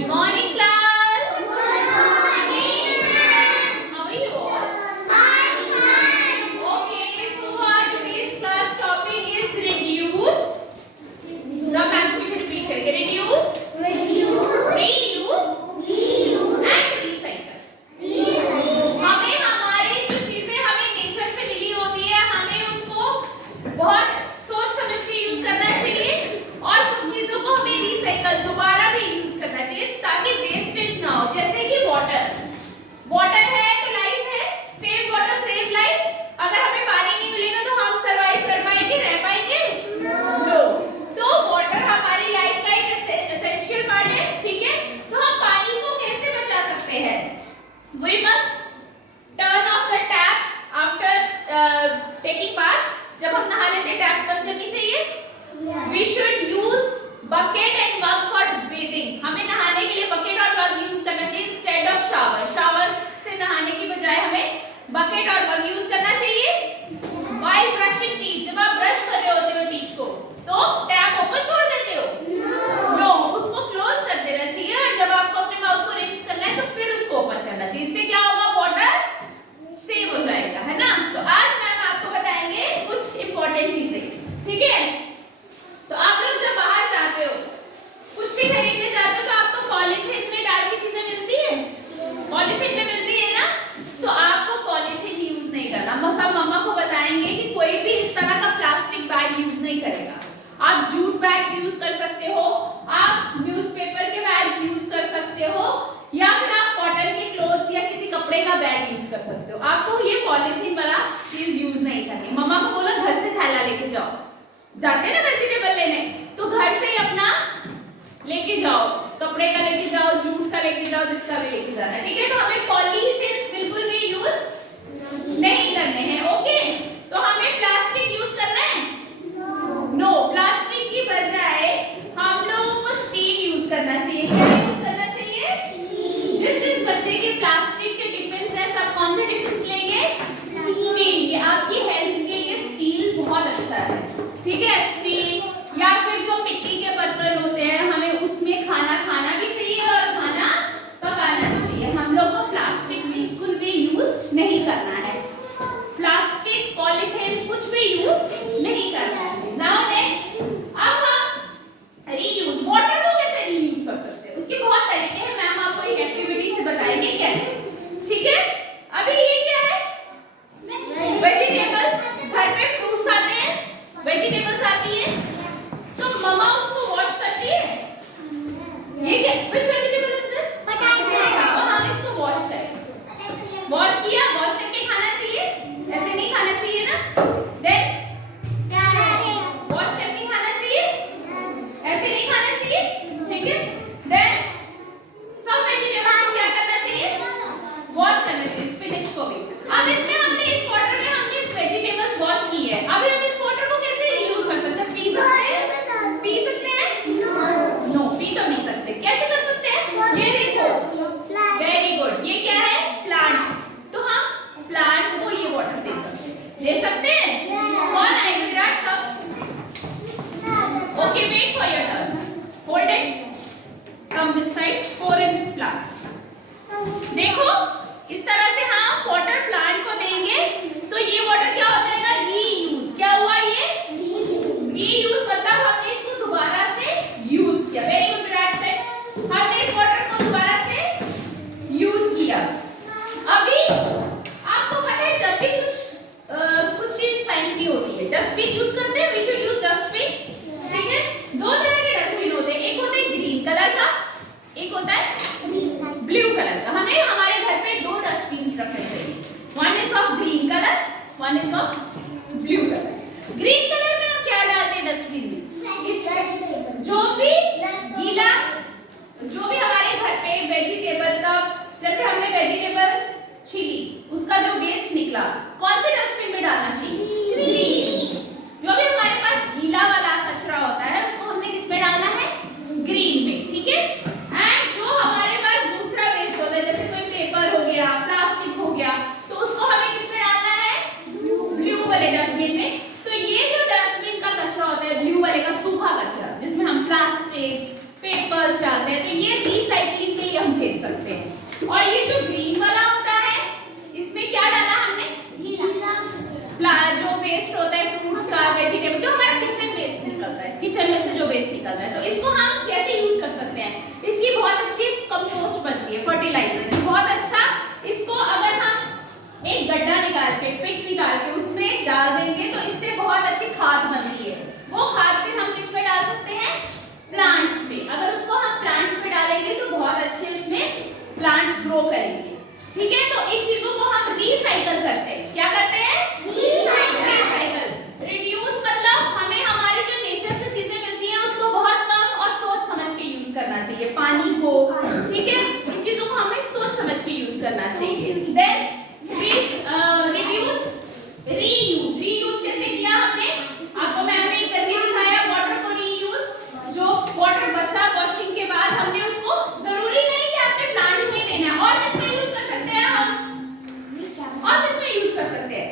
Good morning, class. Good morning, ma'am. How are you all? Fine. Okay, so our today's class topic is reduce. सब ma'am को repeat करके reduce, reuse, and recycle. हमें हमारी जो चीजें हमें nature से मिली होती है, हमें उसको बहुत सोच समझ के यूज करना चाहिए और कुछ चीजों को हमें रिसाइकल दोबारा भी यूज करना चाहिए ताकि वेस्टेज ना हो। जैसे कि वाटर है तो लाइफ है, सेव वाटर सेव लाइफ। अगर हमें पानी नहीं मिलेगा तो हम सरवाइव कर पाएंगे, रह पाएंगे? नो। तो वाटर हमारी लाइफ का एक एसेंशियल पार्ट है, ठीक है? तो हम पानी को कैसे बचा सकते हैं? We must turn off the taps after taking bath. जब हम नहा लेते हैं टैप्स बंद करनी चाहिए। We should use bucket and mug for bathing. हमें नहाने के लिए बकेट और मग यूज करना चाहिए instead of shower. शावर से नहाने की बजाय हमें बकेट और मग यूज करना चाहिए। While brushing teeth, जब आप ब्रश कर रहे होते हो टीथ को, तो टैप ओपन छोड़ देते हो? नो, उसको क्लोज कर देना चाहिए और जब आपको अपने माउथ को रिंस करना है तो फिर उसको ओपन करना चाहिए। इससे क्या होगा? वाटर सेव हो जाएगा, है ना? तो आज मैम आपको बताएंगे कुछ इंपॉर्टेंट चीजें, ठीक है? तो आप लोग जब बाहर जाते हो, कुछ भी खरीदने जाते हो तो आपको पॉलीथिन में डाल के चीजें मिलती है, पॉलीथिन में मिलती है ना? तो आपको पॉलीथिन यूज नहीं करना। सब मम्मा को बताएंगे कि कोई भी इस तरह का प्लास्टिक बैग यूज नहीं करेगा। आप जूट बैग्स यूज कर सकते हो, आप न्यूज़पेपर के बैग्स यूज कर सकते हो, या फिर आप कॉटन के क्लोथ्स या किसी कपड़े का बैग यूज कर सकते हो। आपको ये पॉलीथिन वाला चीज यूज नहीं करनी। मम्मा को बोला घर से थैला लेके जाओ, जाते हैं ना वेजिटेबल लेने, तो घर से ही अपना लेके जाओ, कपड़े का लेके जाओ, जूट का लेके जाओ, जिसका भी लेके जाना है, ठीक है? तो हमें पॉलीथिन बिल्कुल भी यूज नहीं करने हैं, ओके? तो हमें प्लास्टिक यूज करना है? नो, प्लास्टिक की बजाय हम लोगों को स्टील यूज करना चाहिए। क्या यूज करना चाहिए? जिस बच्चे के प्लास्टिक के टिफिन है, सब कौन से टिफिन लेंगे? स्टील। ये आपकी हेल्थ के लिए स्टील बहुत अच्छा है, ठीक है? स्टील या फिर जो मिट्टी के बर्तन होते हैं, हमें उसमें खाना भी चाहिए और खाना पकाना भी चाहिए। हम लोग को प्लास्टिक बिल्कुल भी यूज नहीं करना है। प्लास्टिक, पॉलीथिन कुछ भी यूज नहीं करना है। नाउ नेक्स्ट, अब हम रीयूज, वाटर को कैसे रीयूज कर सकते हैं? उसके बहुत तरीके हैं, मैम आपको एक एक्टिविटी से बताएंगे कैसे, ठीक है? अभी ये क्या है? वेजिटेबल्स। घर पे फ्रूट्स आते हैं, वेजिटेबल्स आती है, तो मम्मा उसको वॉश करती है। ये क्या? Which vegetable is this? तो हम इसको वॉश करें। वॉश किया, वॉश करके खाना चाहिए, ऐसे नहीं खाना चाहिए ना? देन वॉश करके खाना चाहिए, ऐसे नहीं खाना चाहिए, ठीक है? देन सब वेजिटेबल्स को क्या करना चाहिए? वॉश करना चाहिए, स्पिनच को भी। अब इसमें हमने इस वाटर में हमने वेजिटेबल्स वॉश की है, अभी हम इस वाटर को कैसे रीयूज कर सकते हैं? पी सकते हैं? पी सकते हैं? नो, पी तो नहीं सकते। कैसे कर सकते हैं? ये देखो, वेरी गुड। ये क्या है? प्लांट। तो हम प्लांट को ये वाटर दे सकते हैं, दे सकते हैं? कौन आएगा? विराट कब? Okay, wait for your turn, hold it, come this side, pour in plant। देखो इस तरह से हम वाटर प्लांट को देंगे तो ये वाटर क्या हो जाएगा? रीयूज। क्या हुआ? ये रीयूज, मतलब हमने इसको दोबारा से यूज किया। वेरी गुड विराट से, हमने इस वाटर को दोबारा से यूज किया। अभी आपको पता है जब भी कुछ चीज फेंकनी होती है, डस्टबिन यूज करते हैं, वी शुड यूज डस्टबिन, ठीक है? दो तरह के डस्टबिन होते हैं, एक होता है ग्रीन कलर का, एक होता है ब्लू कलर का। हमें हमारे घर पे दो डस्टबिन रखने चाहिए, one is of green colour, one is of blue colour. Green colour में हम क्या डालते हैं डस्टबिन में? जो भी गीला, जो भी हमारे घर पे वेजिटेबल का, जैसे हमने वेजिटेबल छीली, उसका जो वेस्ट निकला, कौन से डस्टबिन में डालना चाहिए? ग्रीन। जो भी हमारे पास गीला वाला कचरा होता है उसको हमने किस में डालना है? ग्रीन में, ठीक है? एंड जो हमारे पास दूसरा वेस्ट होता है, जैसे कोई पेपर हो गया, प्लास्टिक हो गया, तो उसको हमें किस में डालना है? ब्लू वाले डस्टबिन में। तो ये जो डस्टबिन का कचरा होता है, ब्लू वाले का सूखा कचरा, जिसमें हम प्लास्टिक, पेपर्स डालते हैं, तो ये रिसाइकलिंग और ये जो ग्रीन वाला होता है इसमें क्या डाला हमने, जो वेस्ट होता है फ्रूट्स का, वेजिटेबल, जो हमारा किचन वेस्ट निकलता है, किचन में से जो वेस्ट निकलता है, तो इसको हम कैसे यूज कर सकते हैं, इसकी बहुत अच्छी कंपोस्ट बनती है, फर्टिलाइजर, ये बहुत अच्छा। इसको अगर हम एक गड्ढा निकाल के, पिट निकाल के उसमें डाल देंगे तो इससे बहुत अच्छी खाद बनती है। वो खाद फिर हम किस पे डाल सकते हैं, प्लांट्स पे। अगर उसको हम प्लांट्स पे डालेंगे तो बहुत अच्छे उसमें प्लांट्स ग्रो करेंगे। ठीक है, तो इन चीजों को हम रिसाइकल करते हैं। क्या करते हैं, रिसाइकल। रिड्यूस मतलब हमें हमारे जो नेचर से चीजें मिलती हैं उसको बहुत कम और सोच समझ के यूज करना चाहिए, पानी को, ठीक है, इन चीजों को हमें सोच समझ के यूज करना चाहिए। Then reduce, reuse. रीयूज कैसे किया हमने, आपको मैम ने करके दिखाया, वाटर को रीयूज। जो वाटर बचा वॉशिंग के बाद हमने उसको, जरूरी नहीं कि आपने प्लांट्स में देना है, और किसमें यूज कर सकते हैं हम, और किसमें यूज कर सकते हैं,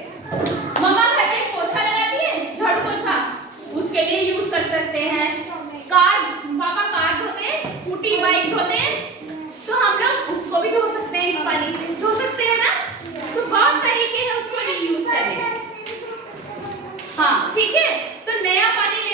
मम्मा घर में पोछा लगाती है, झाड़ू पोछा, उसके लिए यूज कर सकते हैं। कार, पापा कार धोते हैं, स्कूटी बाइक धोते हैं, तो हम लोग उसको भी धो सकते हैं, इस पानी से धो सकते हैं ना। तो बहुत तरीके हैं उसको रीयूज करने। हाँ ठीक है, तो नया पानी